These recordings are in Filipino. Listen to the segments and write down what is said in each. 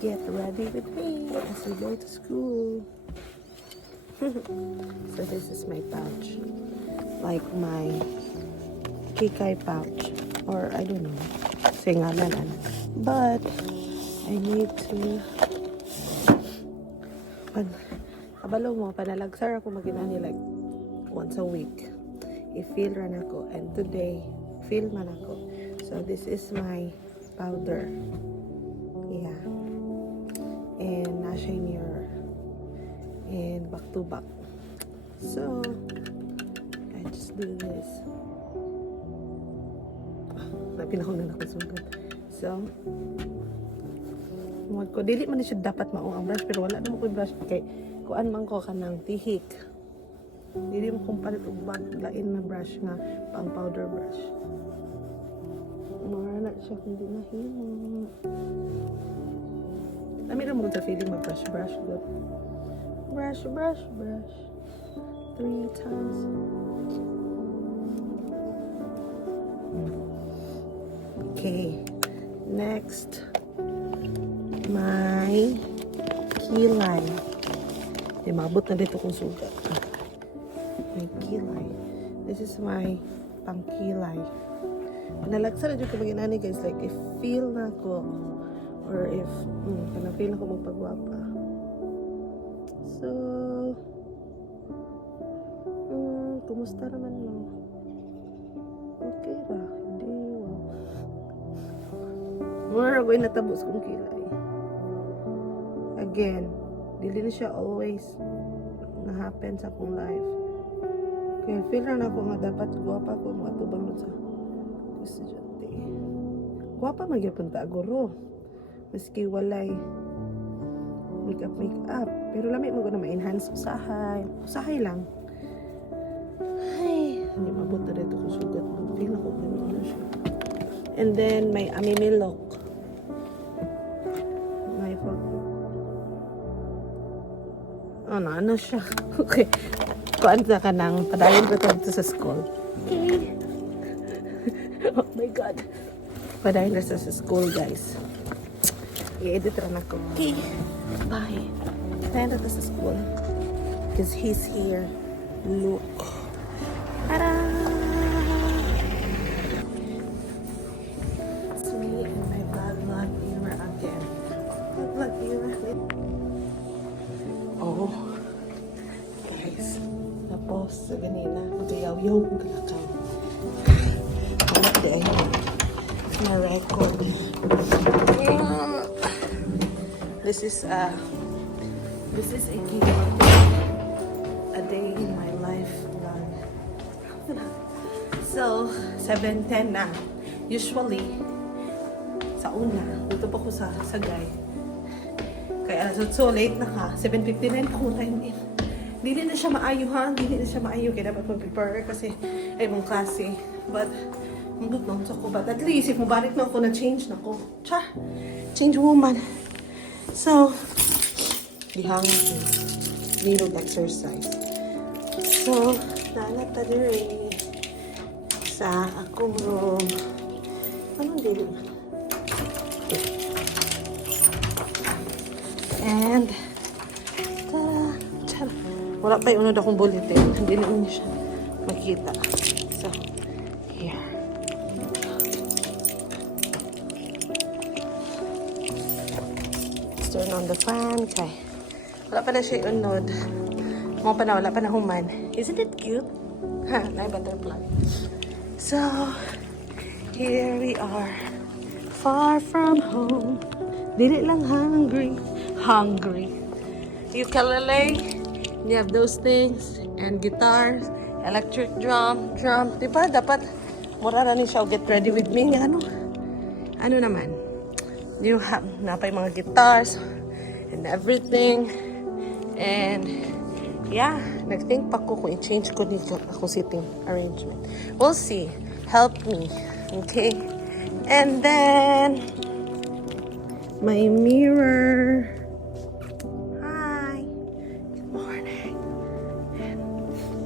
get ready with me as we go to school. So this is my pouch, like my kikay pouch, or I don't know, singalan. But I need to, kabalo mo, panalagsar ako maginani like once a week. I-feel ran ako, and today, feel man ako. So this is my powder. Yeah. And nasa mirror. And back to back. So I just do this. Pinahon na nakasugod. So ko dili man siya dapat mao ang brush, pero wala naman ko brush kay kuan man ko kanang tihik. Dili mo kumpalit og bag lain na brush nga pang powder brush. Mara na siya kundi nahimo. Dami ra mo sa feeling mag-brush good. Brush 3 times. Okay, next, my kilay. Di maabot na dito kung sugat. My kilay. This is my pangkilay. Nalagsa na dito maginani guys, like if feel na ko or if feel na ko magpagwapa. So, kumusta naman mo? Okay ra, hindi wow. Mura ko natabos kong kilay. Again, dili na siya always na-happen sa akong life. Kaya feel na ako nga dapat guwapa ko mga tubang sa estudyante. Guwapa magyapon ta guro. Maski walay make-up. Pero lamig mo ko na ma-enhance usahay lang. Ay, hindi mabuto dito kung sugat mo. Feel ako gano'n na siya. And then, may amimilok. May pag... ano siya. Okay. Kuan na ka nang padayon ko dito sa school. Okay. Oh my God. Padayon na sa school, guys. I-edit rin ako. Okay. Bye. Padayon na sa school. Because he's here. Look. Ta-da! It's me and my vlog era again. Vlog era. Oh. Guys. Tapos, sa ganina, magayaw-yaw kong kalakaw. Hanap di ay na record. This is a a day in my life vlog. So, 7:10 na. Usually, sa una, dito pa ko sa Sagay. Kaya so late na ka. 7:59 pa kung time in. Dili na siya maayo ha. Dili na siya maayo. Kaya dapat mag-prepare kasi ay mong klase. But, mundot lang sa ko. But at least, if mabalik na ako, na-change na ako. Cha! Change woman. So, dihang little exercise. So, nalata diri sa akong room. Anong dili? And, tara, tara. Wala pa yung unod akong bulletin. Hindi na yun siya makita. So, here. Let's turn on the fan. Okay. Wala pa na siya unod. Mga pa na, wala pa na human. Isn't it cute? Ha, na butterfly. So, here we are. Far from home. Dili lang hungry. Ukulele. You have those things. And guitars. Electric drum. Diba? Dapat, mura na siya. Get ready with me. Ano naman? You have, napay mga guitars. And everything. And, yeah, nag-think pa ko kung i-change ko dito ako sitting arrangement. We'll see. Help me. Okay? And then, my mirror. Hi. Good morning.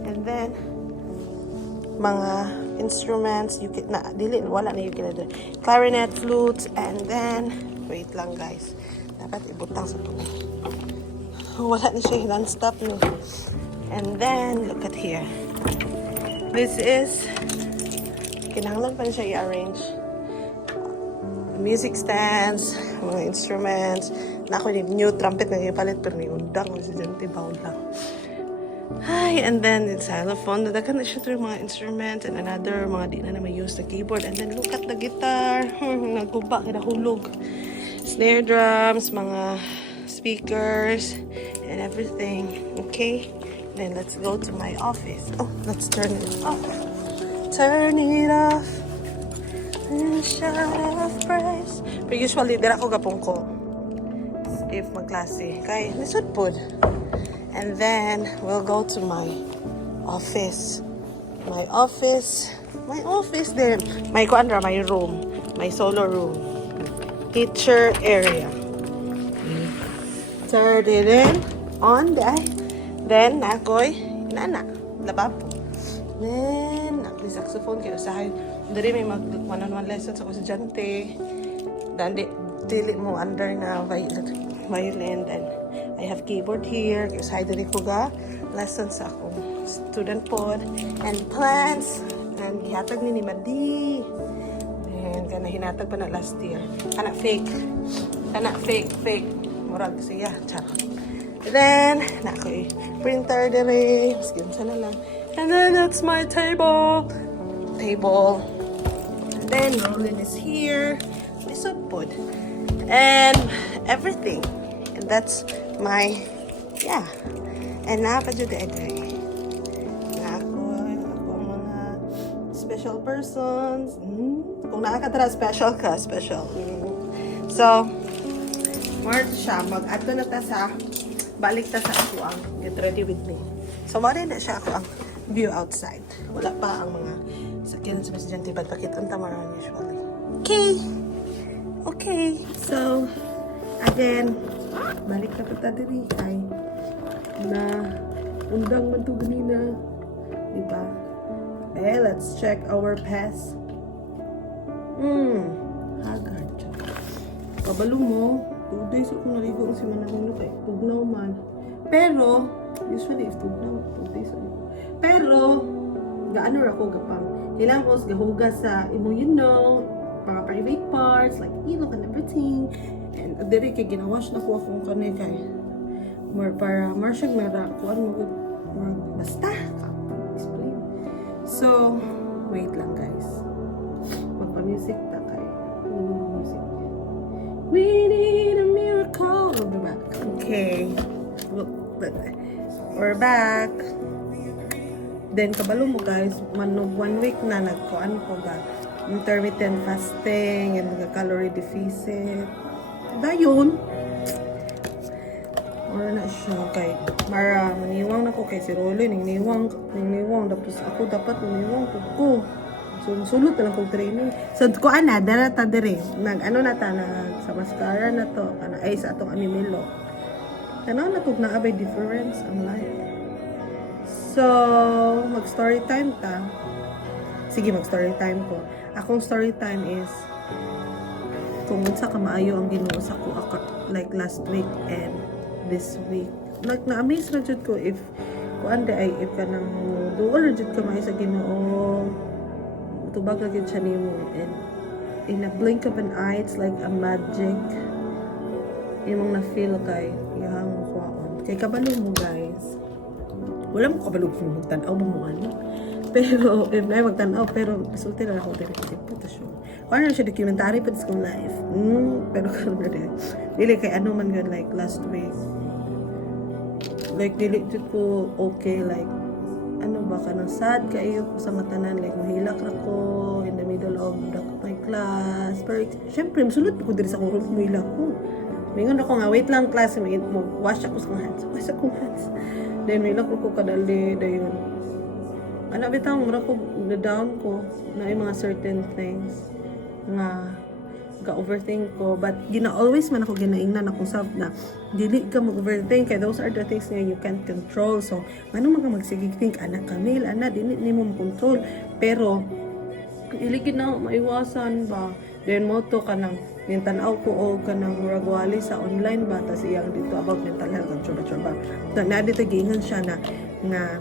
And then, mga instruments, wala na ukulele. Clarinet, flutes, and then, wait lang guys. Dapat ibutang sa puno. Wala na siya, non-stop no. And then, look at here. This is, kinahanglan pa siya i-arrange. Music stands, mga instruments. Nako, new trumpet na ipalit, pero may undang. Kasi dyan, tibaw lang. Hi, and then the xylophone. Nadagan na siya through mga instruments and another, mga di na naman use the keyboard. And then look at the guitar. Nagkuba, kinahulog. Snare drums, mga speakers, and everything. Okay? Then let's go to my office. Oh, let's turn it off. Turn it off. And shut off price. Pero usually, dira ko gapong ko. If magklase. Kay, nisod po. And then, we'll go to my office. My office then. My kuandra, my room. My solo room. Teacher area. Turn it in. On that. Then, nakoy, inana, lababo. Then, nakoy saxophone, kaya usahay. Dari may mag one-on-one lessons ako sa Jante. Then, dili mo under na violin. Then, I have keyboard here. Kaya usahay dari ko ga lessons ako. Student pod. And plants. And hihatag ni Madi. And kana hinatag pa na last year. Kana fake. Murag siya. Charot. Then, nakoy printer dire. Sige, sana lang. And then, that's my table. And then, Roland is here. My food. And everything. And that's my, yeah. And napadyo dire. Ako mga special persons. Kung nakakatara, special ka, special. So, more siya. Mag-ato na ta sa balik ta sa ako ang get ready with me. So, mara na siya ako ang view outside. Wala pa ang mga sakyan sa Presidente, but bakit ang tamaran usually. Okay. So, again, balik na po ta diri kay na undang man to ganina. Diba? Let's check our pass. Haggard siya. Kabalo mo, 2 days ako naligo ang si Managino kay tugnaw man. Pero, usually if tugnaw, 2 days ako. Pero, gaano ra ko gapang. Kailangan ko gahugas sa imong mga private parts, like ilong and everything. And diri kay ginawash na ko akong kanay kay more para marsyag mara kuan mo basta explain. So, wait lang guys. Magpa-music ta kay music. We need a miracle. We'll be back. Okay. We're back. Then, kabalo mo guys, 1 week na nagkuan ko ba intermittent fasting and calorie deficit. Dayon. Or na siya kay Mara, maniwang na ko kay si Rolly, niniwang, tapos ako dapat maniwang ko. So, musulot na lang kong training. So, kuan na, dara ta dire. Nag-ano na ta, sa mascara na to, ay sa atong amimilo. Tanaw na kung naabay difference ang life. So, mag-story time ta. Sige, mag-story time ko. Akong story time is kung unsa ka maayo ang Ginoo sa ko like last week and this week. Like, na-amaze na jud ko if kuan ay if ka nang duol jud ka maayo sa Ginoo. Tubag na gyud siya nimo and in a blink of an eye, it's like a magic. Imong na-feel kay iyang kuwaon. Kay kabalo mo guys. Wala mo kabalo kung magtanaw mo ano. Pero, if na magtanaw, pero sulti na ako din kasi puto siya. Ano siya documentary pa sa kong life. Pero kung na din. Dili kay ano man yun, like last week. Like, dili ko okay, like, ano ba ka nang sad kayo sa matanan, like, mahilak na ko in the middle of my class. Pero, syempre, masulot ko din sa kong room, mahilak ko. Mingon ako nga, wait lang class, wash ako sa hands. Then, mahilak ko kadali, dayon. Ano bitaw mura ko na-down ko na yung mga certain things nga ga-overthink ko, but always man ako ginaingnan akong self na dili ka mag-overthink kay those are the things na you can't control. So manong mga magsigig-think anak Camille, ana dili nimo mo control, pero iligid na maiwasan ba Then mo to kanang nintanaw ko o kanang murag wali sa online ba tas iyang dito about mental health ang churba-churba. Na dito giingon siya na nga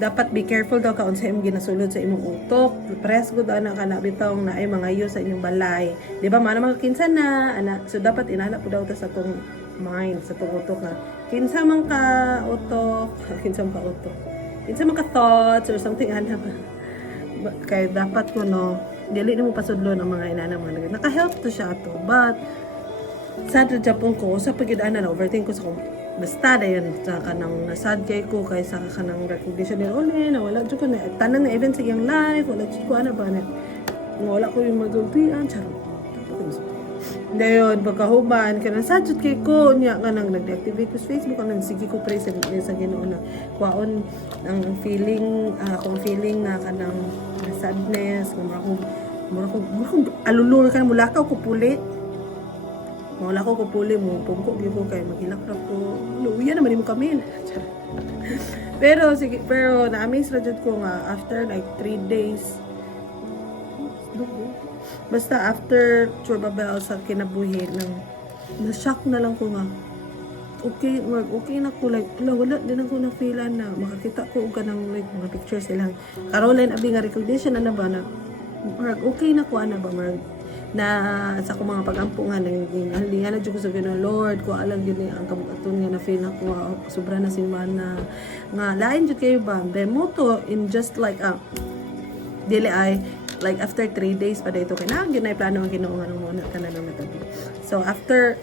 dapat be careful daw ka unsa imong ginasulod sa imong utok. Press gud ana kana bitong naay mga iyo sa inyong balay. Di ba man mga kinsa na ana. So dapat inana po daw ta sa tong mind, sa tong utok nga kinsa man ka utok, kinsa man ka utok. Kinsa man ka thoughts or something ana ba. Kay dapat ko no dili nimo pasudlon ang mga inana mga naka-help to siya to. But sad ra Japon ko sa pagidaan na overthink ko sa kung basta dayon sa kanang nasad kay ko kay sa kanang recognition ni Ole na wala jud ko na tanan na event sa iyang life wala jud ko ana ba na wala ko yung magultian charo dayon pagkahuman kanang sad jud kay ko nya kanang nag-deactivate ko sa Facebook kanang sige ko pray sa Ginoo na kuwaon ang feeling akong feeling na kanang sadness mura ko alulur kan mulakaw ko puli wala ko puli mo pungko gyud ko kay maghilak ra ko luya naman mo kami pero sige pero na-amaze ra jud ko nga after like 3 days basta after Churbabel sa kinabuhi nang na-shock na lang ko nga okay na ko like wala din ako na feelan na makakita ko og kanang like mga pictures silang Caroline abi nga recognition na ba na okay na ko ana ba na sa ko mga pagampungan ng halingan na jud ko sa Ginoo Lord ko alam gyud ang kabugaton nga na feel na ko sobra na simana nga lain jud kayo ba demo to in just like dili ay like after 3 days pa dito kay na gyud na plano ang Ginoo nga muna tanan ng natabi so after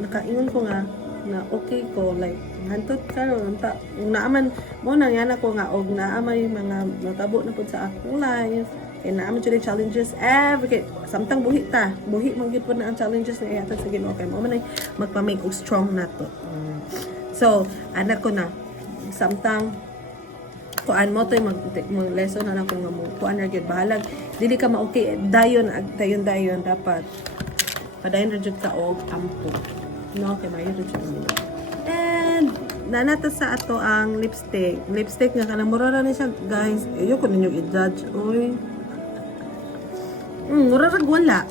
nakaingon ko nga na okay ko like hantot karon ta naaman mo nang yana ko nga og naamay mga natabo na pud sa akong life kay naaman jud challenges every samtang buhi man gyud pud na ang challenges na ihatag sa Ginoo kay mo man ay magpa-make og strong nato so anak ko na samtang kuan mo toy mag lesson na lang ko nga mo kuan ra gyud bahalag dili ka ma-okay dayon dapat padayon ra jud ka og ampo no kay mayo ra jud and nanata sa ato ang lipstick nga kanang mura ra ni siya guys ayoko ninyo i-judge oy mura ra wala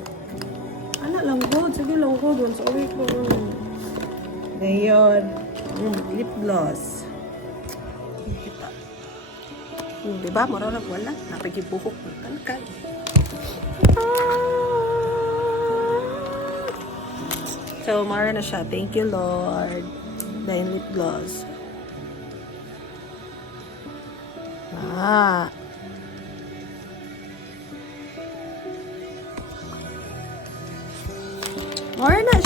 ana lang good sige lang good once a week ko dayon lip gloss kita diba mura ra wala napagibuhok kalkal so, mara na siya. Thank you, Lord. Dahil lip gloss. Mara na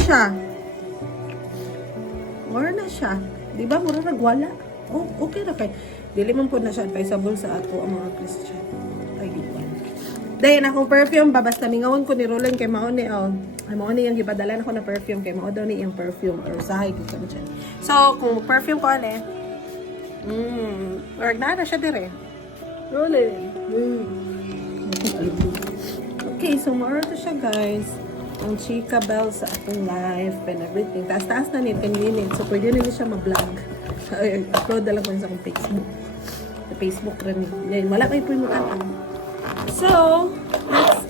siya. Diba, mura nagwala? Oh, okay na kay. Dili man po na siya advisable sa ato ang mga Christian. Ay, di ba? Dahil akong perfume ba, basta mingawon ko ni Roland kay Maone, ay mo ni yung gibadalan ako na perfume kay mao daw ni yung perfume or sahay ko sa dyan. So kung perfume ko ane or na siya dire. Rolling. Okay, so more to siya guys. Ang Chika Bell sa atong life and everything. Taas na ni 10 minutes. So pwede na siya ma-vlog. Upload na lang ko sa akong Facebook. Sa Facebook rin. Wala kayo po yung So, let's